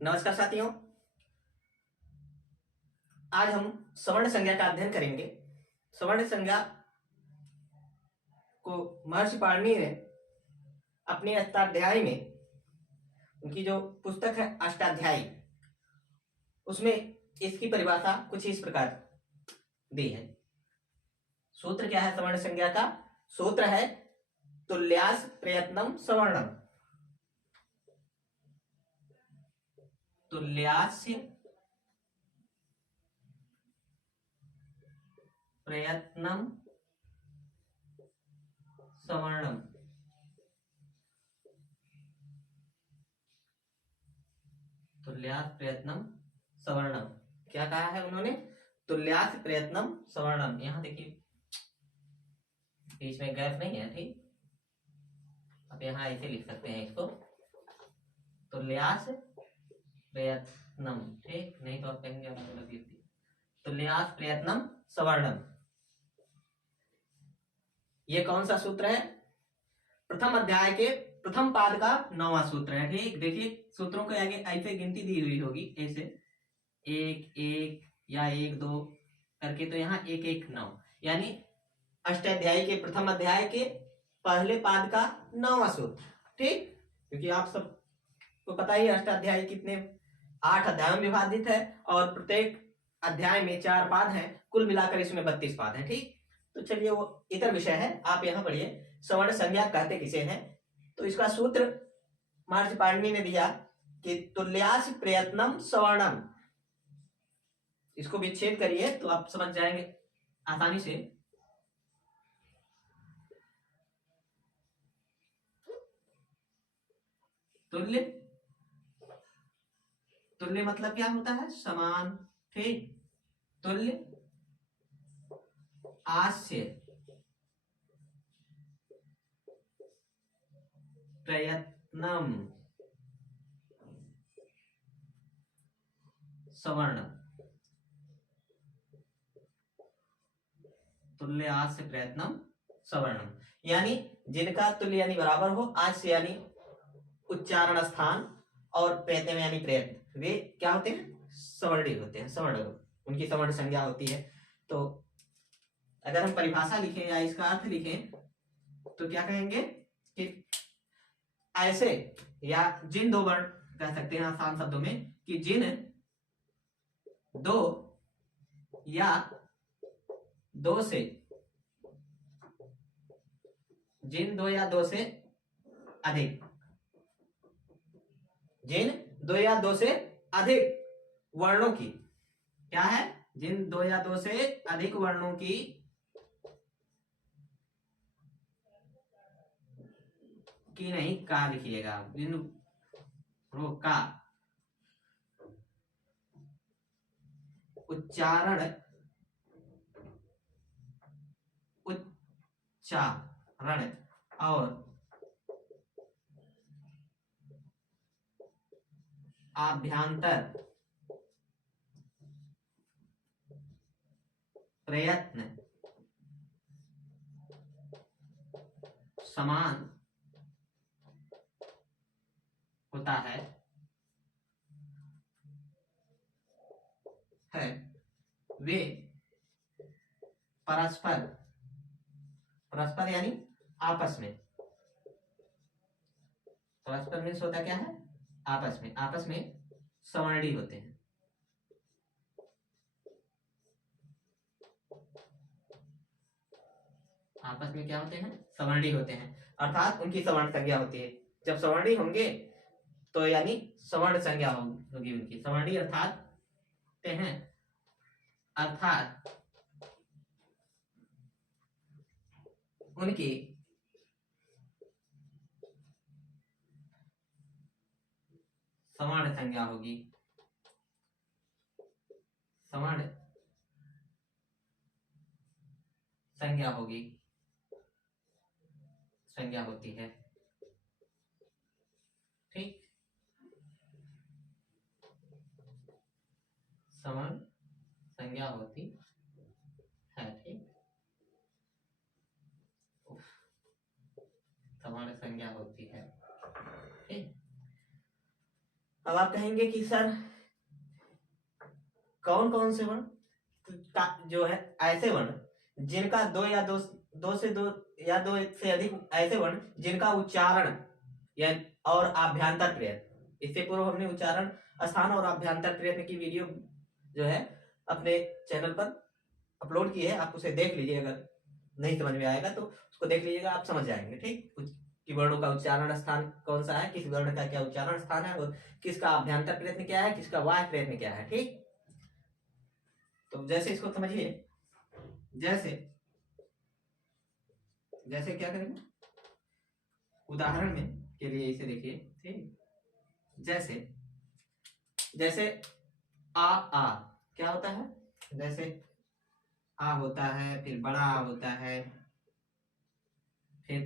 नमस्कार साथियों। आज हम सवर्ण संज्ञा का अध्ययन करेंगे। सवर्ण संज्ञा को महर्षि पाणिनि ने अपने अष्टाध्यायी में, उनकी जो पुस्तक है अष्टाध्यायी, उसमें इसकी परिभाषा कुछ इस प्रकार दी है। सूत्र क्या है सवर्ण संज्ञा का? सूत्र है तुल्यास प्रयत्नम सवर्णम। तुल्यास्य प्रयत्नम सवर्णम। तुल्यास प्रयत्नम सवर्णम। क्या कहा है उन्होंने? तुल्यास प्रयत्नम सवर्णम। यहां देखिए बीच में गैप नहीं है, ठीक। अब यहां ऐसे लिख सकते हैं इसको, तुल्यास प्रयत्नम, ठीक। नहीं तो आप कहेंगे अलग लिख दिया। तुल्यास प्रयत्नम सवर्णम। ये कौन सा सूत्र है? प्रथम अध्याय के प्रथम पाद का 9वां सूत्र है, ठीक। देखिए सूत्रों के आगे ऐसे गिनती दी हुई होगी, ऐसे एक एक या एक दो करके, तो यहाँ एक एक 9, यानी अष्टाध्यायी के प्रथम अध्याय के पहले पाद का 9वां सूत्र, ठीक। क्योंकि आप सबको पता ही अष्टाध्यायी कितने 8 अध्यायों में विभाजित है और प्रत्येक अध्याय में 4 पाद हैं, कुल मिलाकर इसमें 32 पाद हैं, ठीक। तो चलिए वो इतर विषय है, आप यहाँ पढ़िए सवर्ण संज्ञा कहते किसे हैं। तो इसका सूत्र महर्षि पाणिनि ने दिया कि तुल्यास प्रयत्नम सवर्णम। इसको विच्छेद करिए तो आप समझ जाएंगे आसानी से। तुल्य, तुल्य मतलब क्या होता है? समान, ठीक। तुल्य आस्य प्रयत्नम सवर्णम। तुल्य आस्य प्रयत्नम सवर्णम, यानी जिनका तुल्य यानी बराबर हो, आस्य यानी उच्चारण स्थान, और प्रयत्न यानी प्रयत्न, वे क्या होते हैं? सवर्णी होते हैं, सवर्ण, उनकी सवर्ण संज्ञा होती है। तो अगर हम परिभाषा लिखें या इसका अर्थ लिखें तो क्या कहेंगे कि ऐसे, या जिन दो वर्ण कह सकते हैं आसान शब्दों में, कि जिन दो या दो से, जिन दो या दो से अधिक, जिन दो या दो से अधिक वर्णों की, क्या है? जिन दो या दो से अधिक वर्णों की नहीं, का लिखिएगा, जिन का उच्चारण और आभ्यंतर प्रयत्न समान होता है वे परस्पर, परस्पर यानी आपस में, परस्पर मीन्स होता क्या है? आपस में, आपस में सवर्णी होते हैं। आपस में क्या होते हैं? सवर्णी होते हैं, अर्थात उनकी सवर्ण संज्ञा होती है। जब सवर्णी होंगे तो यानी सवर्ण संज्ञा होगी उनकी, सवर्णी अर्थात हैं, अर्थात उनकी सवर्ण संज्ञा होगी, सवर्ण संज्ञा होगी, संज्ञा होती है, ठीक। सवर्ण संज्ञा होती है, ठीक। सवर्ण संज्ञा होती है, ठीक। अब आप कहेंगे कि सर कौन कौन से वर्ण जो है ऐसे वर्ण जिनका दो से अधिक ऐसे वर्ण जिनका उच्चारण या और आभ्यंतर प्रयत्न, इससे पूर्व हमने उच्चारण स्थान और आभ्यंतर प्रयत्न की वीडियो जो है अपने चैनल पर अपलोड की है, आप उसे देख लीजिए। अगर नहीं समझ में आएगा तो उसको देख लीजिएगा, आप समझ जाएंगे। ठीक, कि वर्णों का उच्चारण स्थान कौन सा है, किस वर्ण का क्या उच्चारण स्थान है, और किसका आभ्यंतर प्रयत्न क्या है, किसका बाह्य प्रयत्न क्या है। ठीक, तो जैसे इसको समझिए, जैसे जैसे क्या करेंगे उदाहरण में के लिए इसे देखिए। ठीक, जैसे जैसे आ क्या होता है, जैसे आ होता है, फिर बड़ा आ होता है, फिर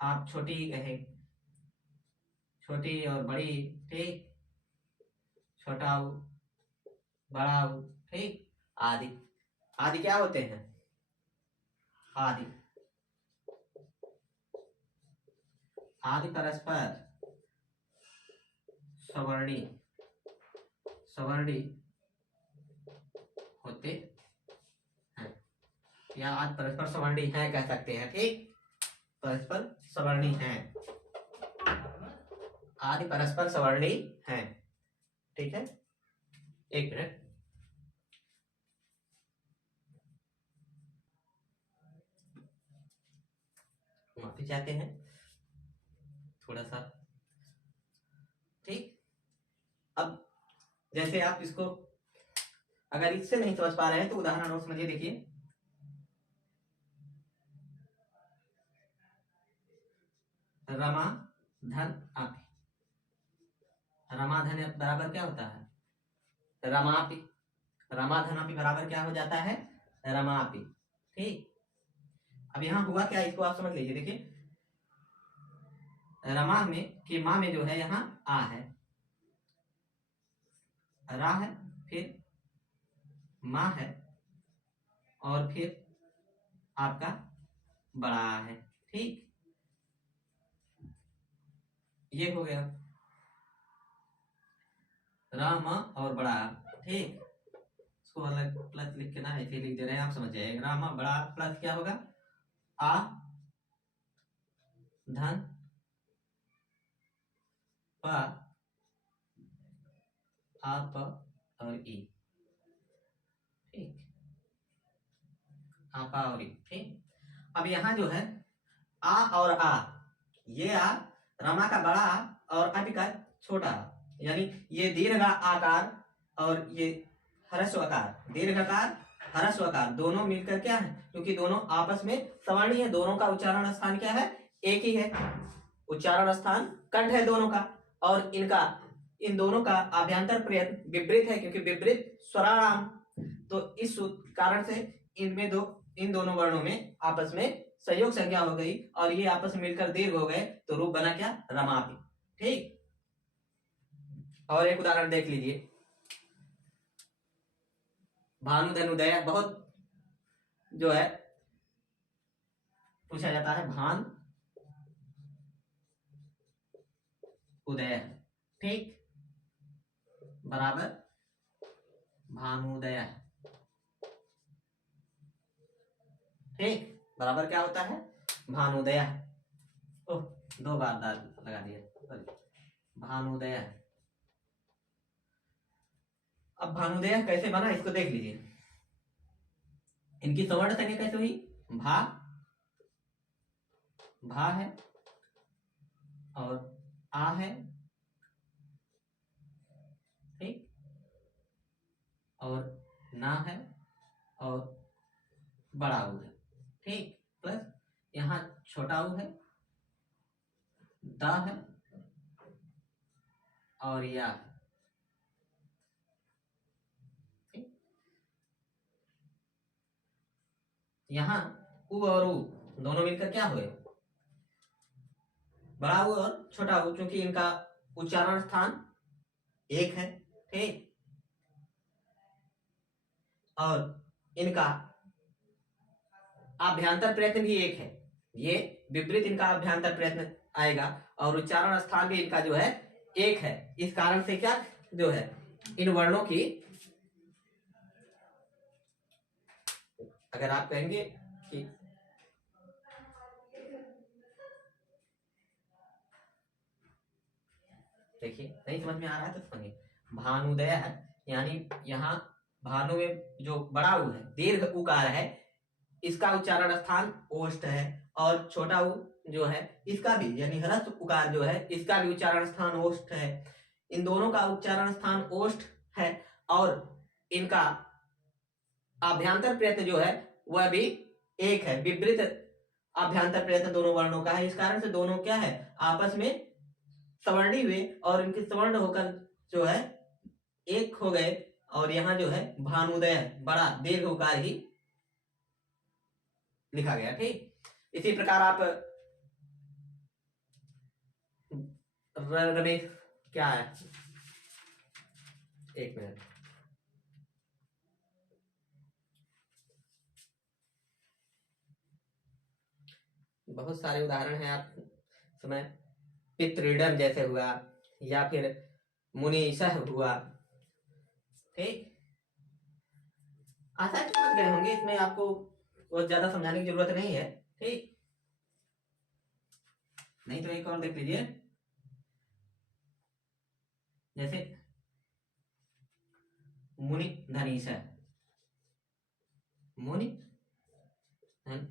आप छोटी कहे, छोटी और बड़ी। ठीक, छोटा ऊ, बड़ा ऊ। ठीक, आदि। आदि क्या होते हैं, आदि आदि परस्पर सवर्णी सवर्णी होते हैं, या आदि परस्पर सवर्णी है कह सकते हैं। ठीक, परस्पर सवर्णी है, आदि परस्पर सवर्णी है। ठीक है, एक मिनट, माफी चाहते हैं थोड़ा सा। ठीक, अब जैसे आप इसको अगर इससे नहीं समझ पा रहे हैं तो उदाहरण और समझिए। देखिए, रमा धन आपी, रमा धन बराबर क्या होता है, रमापि। रमा धन आपी बराबर क्या हो जाता है, रमापि। ठीक, अब यहाँ हुआ क्या, इसको आप समझ लीजिए। देखिए, रमा में कि माँ में जो है यहाँ आ है, रा है, फिर माँ है, और फिर आपका बड़ा है। ठीक, ये हो गया राम और बड़ा। ठीक, इसको अलग प्लस लिख के ना ऐसे लिख दे रहे हैं, आप समझ जाइए। राम बड़ा प्लस क्या होगा, आ धन प, आप और ई। ठीक, आपा और ई। ठीक, अब यहाँ जो है आ और आ, ये आ रमा का बड़ा और अट का छोटा, यानी ये दीर्घ आकार और ये ह्रस्व आकार, दीर्घकार ह्रस्व आकार दोनों मिलकर क्या है, क्योंकि दोनों आपस में सवर्णी है, दोनों का उच्चारण स्थान क्या है, एक ही है। उच्चारण स्थान कंठ है दोनों का, और इनका इन दोनों का आभ्यंतर प्रयत्न विपरीत है, क्योंकि विपरीत स्वराणाम। तो इस कारण से इन दोनों वर्णों में आपस में संयोग संज्ञा हो गई, और ये आपस में मिलकर दीर्घ हो गए, तो रूप बना क्या, रमापि। ठीक, और एक उदाहरण देख लीजिए, भानु धनुदय बहुत जो है पूछा जाता है, भान उदय। ठीक, बराबर भानुदय। ठीक, बराबर क्या होता है, भानुदय। ओह, दो बार दाल लगा दिया, भानुदय। अब भानुदय कैसे बना, इसको देख लीजिए। इनकी सवर्ण संज्ञा कैसे हुई, भा भा है और आ है। ठीक, और ना है और बड़ा ऊ है। ठीक, प्लस यहाँ छोटा ऊ है, दा है और या है। ठीक, यहाँ ऊ और ऊ दोनों मिलकर क्या हुए, बड़ा ऊ और छोटा ऊ, क्योंकि इनका उच्चारण स्थान एक है। ठीक, और इनका आभ्यंतर प्रयत्न भी एक है, ये विपरीत इनका आभ्यंतर प्रयत्न आएगा, और उच्चारण स्थान भी इनका जो है एक है, इस कारण से क्या जो है इन वर्णों की, अगर आप कहेंगे कि देखिए नहीं समझ में आ रहा है तो सुनिए, भानुदय है यानी यहाँ भानु में जो बड़ा उ है, दीर्घ उकार है, इसका उच्चारण स्थान ओष्ठ है, और छोटा उ जो है इसका भी, यानी ह्रस्व उकार जो है इसका भी उच्चारण स्थान ओष्ठ है। इन दोनों का उच्चारण स्थान ओष्ठ है और इनका आभ्यंतर प्रयत्न जो है वह भी एक है, विपरीत आभ्यंतर प्रयत्न दोनों वर्णों का है। इस कारण से दोनों क्या है आपस में सवर्णी हुए और इनके सवर्ण होकर जो है एक हो गए, और यहाँ जो है भानुदय बड़ा दीर्घ उकार ही लिखा गया। ठीक, इसी प्रकार आप रमेश क्या है, एक मिनट, बहुत सारे उदाहरण हैं आप समय, पितृडम जैसे हुआ या फिर मुनीषः हुआ। ठीक, आशा समझ गए होंगे, इसमें आपको बहुत ज्यादा समझाने की जरूरत नहीं है। ठीक, नहीं तो एक और देख लीजिए, जैसे मुनि धनीश है, मुनि धन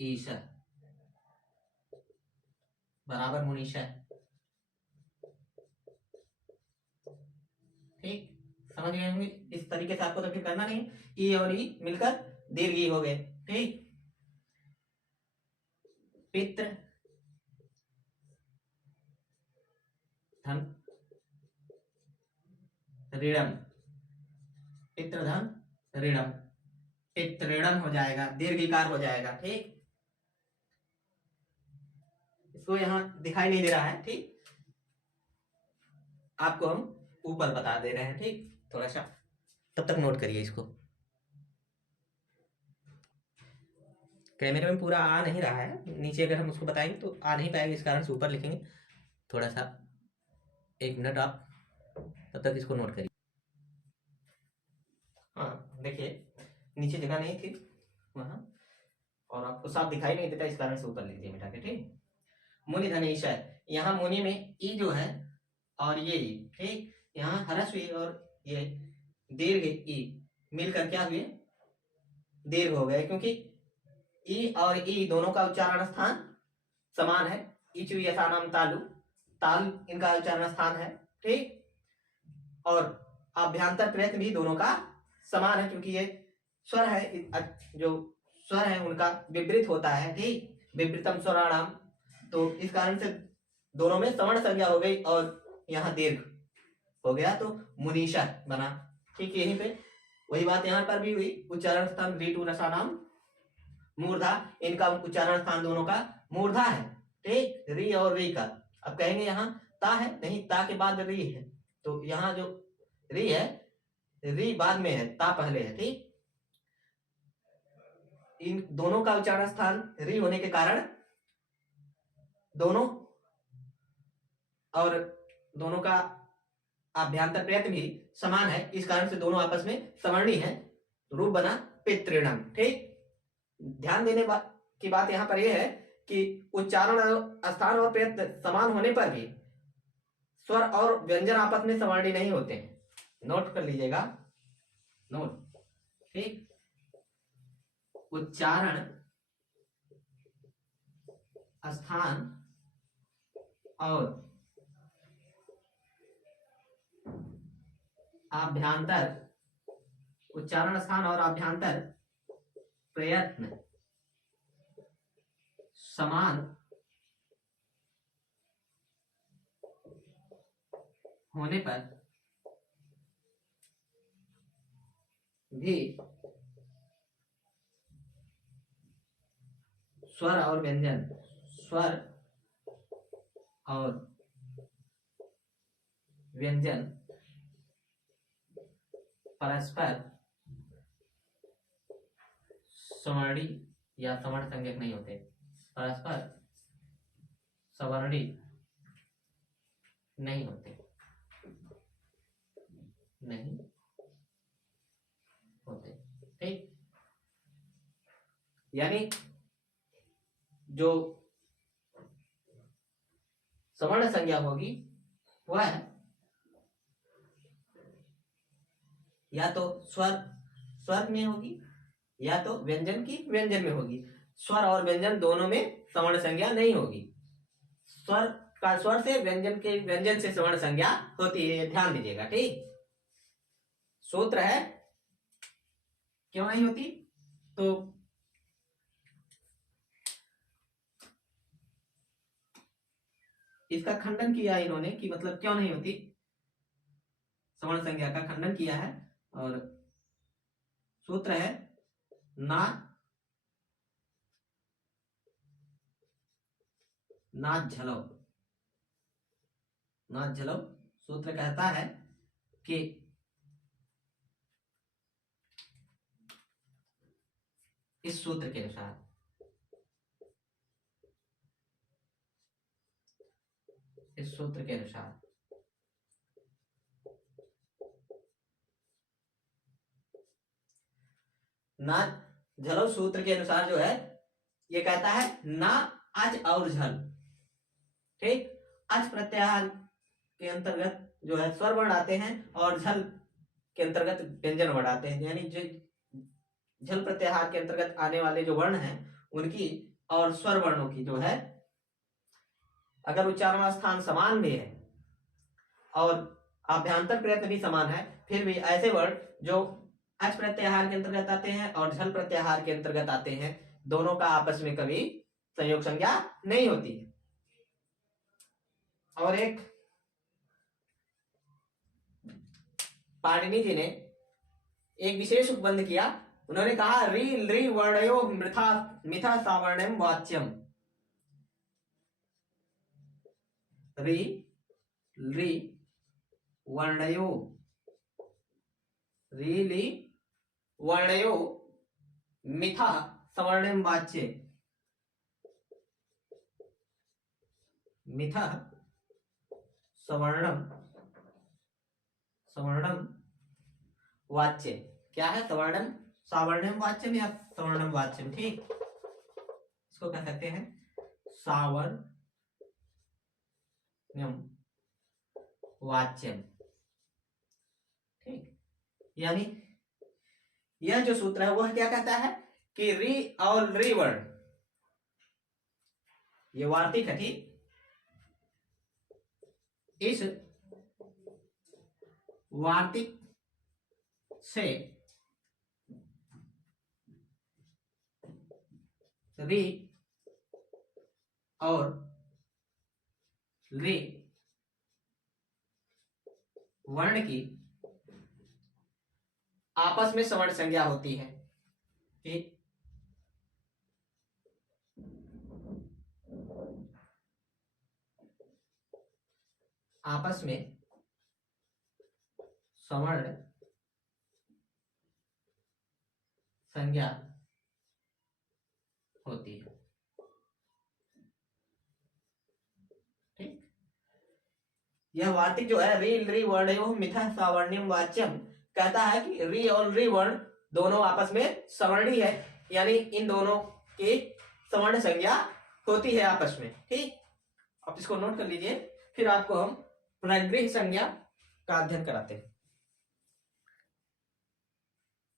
ईशा बराबर मुनीषा। ठीक, समझ गए होंगे, इस तरीके से आपको तो फिर करना नहीं, ई और ई मिलकर दीर्घ ई हो गए। ठीक, पितृ धन ऋणम, पितृधन ऋणम, पितृणम हो जाएगा, दीर्घिकार हो जाएगा। ठीक, इसको यहाँ दिखाई नहीं दे रहा है, ठीक, आपको हम ऊपर बता दे रहे हैं। ठीक, थोड़ा सा तब तक नोट करिए इसको, कैमरे में पूरा आ नहीं रहा है, नीचे अगर हम उसको बताएंगे तो आ नहीं पाएगा, इस कारण से ऊपर लिखेंगे। थोड़ा सा एक मिनट आप तब तक इसको नोट करिए। हाँ देखिए, नीचे जगह नहीं थी वहां, और आपको साफ दिखाई नहीं देता, इस कारण से ऊपर लिख दिया मिटा के। ठीक, मुनि धनेश है, यहाँ मुनि में ई जो है और ये ई, ठीक, यहाँ ह्रस्व ई और ये दीर्घ ई मिलकर क्या हुए दीर्घ हो गए, क्योंकि ई और ई दोनों का उच्चारण स्थान समान है। इचु यथा नाम तालु, ताल इनका उच्चारण स्थान है। ठीक, और अभ्यंतर प्रयत्न भी दोनों का समान है, क्योंकि ये स्वर है, जो स्वर है उनका विपरीत होता है। ठीक, विपरीतम स्वराणाम, तो इस कारण से दोनों में सवर्ण संज्ञा हो गई और यहाँ दीर्घ हो गया, तो मुनीषा बना। ठीक, यहीं पे वही बात यहाँ पर भी हुई, उच्चारण स्थान रीटू रसा नाम मूर्धा, इनका उच्चारण स्थान दोनों का मूर्धा है। ठीक, री और री का, अब कहेंगे यहाँ ता है, नहीं, ता के बाद री है, तो यहाँ जो री है, री बाद में है, ता पहले है। ठीक, इन दोनों का उच्चारण स्थान री होने के कारण दोनों और दोनों का अभ्यंतर प्रयत्न भी समान है, इस कारण से दोनों आपस में सवर्णी है, रूप बना पितृणम। ठीक, ध्यान देने की बात यहाँ पर यह है कि उच्चारण स्थान और प्रयत्न समान होने पर भी स्वर और व्यंजन आपस में सवर्णी नहीं होते हैं, नोट कर लीजिएगा, नोट। ठीक, उच्चारण स्थान और आभ्यंतर, उच्चारण स्थान और आभ्यंतर प्रयत्न समान होने पर भी स्वर और व्यंजन, स्वर और व्यंजन परस्पर सवर्णी या सवर्ण संज्ञक नहीं होते, परस्पर सवर्णी नहीं होते, नहीं होते। ठीक, यानी जो सवर्ण संज्ञा होगी वह या तो स्वर स्वर में होगी या तो व्यंजन की व्यंजन में होगी। स्वर और व्यंजन दोनों में सवर्ण संज्ञा नहीं होगी। स्वर का स्वर से, व्यंजन के व्यंजन से सवर्ण संज्ञा होती है, ध्यान दीजिएगा। ठीक, सूत्र है क्यों नहीं होती, तो इसका खंडन किया इन्होंने कि मतलब क्यों नहीं होती, सवर्ण संज्ञा का खंडन किया है। और सूत्र है ना झलो, ना झलो। सूत्र कहता है कि इस सूत्र के अनुसार, इस सूत्र के अनुसार ना झलो सूत्र के अनुसार जो है ये कहता है ना अच और झल। ठीक, अच प्रत्याहार के अंतर्गत जो है स्वर वर्ण आते हैं और झल के अंतर्गत व्यंजन वर्ण आते हैं। यानी जो झल प्रत्याहार के अंतर्गत आने वाले जो वर्ण हैं उनकी और स्वर वर्णों की जो है अगर उच्चारण स्थान समान भी है और अभ्यांतर प्रयत्न भी समान है, फिर भी ऐसे वर्ण जो अच प्रत्याहार के अंतर्गत आते हैं और झल प्रत्याहार के अंतर्गत आते हैं, दोनों का आपस में कभी संयोग संज्ञा नहीं होती है। और एक पाणिनि जी ने एक विशेष उपबंध किया, उन्होंने कहा री लृ वर्णयो मृथा मिथा सावर्णम वाच्यम। री लृ वर्णयो, री लि वर्णयो मिथा सवर्णम वाच्य, मिथा सवर्णम, सवर्णम वाच्य। क्या है सवर्णम, सावर्णम वाच्यम या सवर्णम वाच्यम। ठीक, इसको कह सकते हैं सावर्णम वाच्यम। ठीक, यानी यह जो सूत्र है वह क्या कहता है कि री और री वर्ण ये वार्तिक है। ठीक, इस वार्तिक से री और रे वर्ण की आपस में सवर्ण संज्ञा होती है। ठीक, आपस में सवर्ण संज्ञा होती है। ठीक, यह वार्तिक जो है री लृ वर्णयो मिथा सावर्ण्यम वाच्यम कहता है कि री और लृ वर्ण दोनों आपस में सवर्णी है, यानी इन दोनों की सवर्ण संज्ञा होती है आपस में। ठीक, आप इसको नोट कर लीजिए, फिर आपको हम प्रगृह संज्ञा का अध्ययन कराते हैं।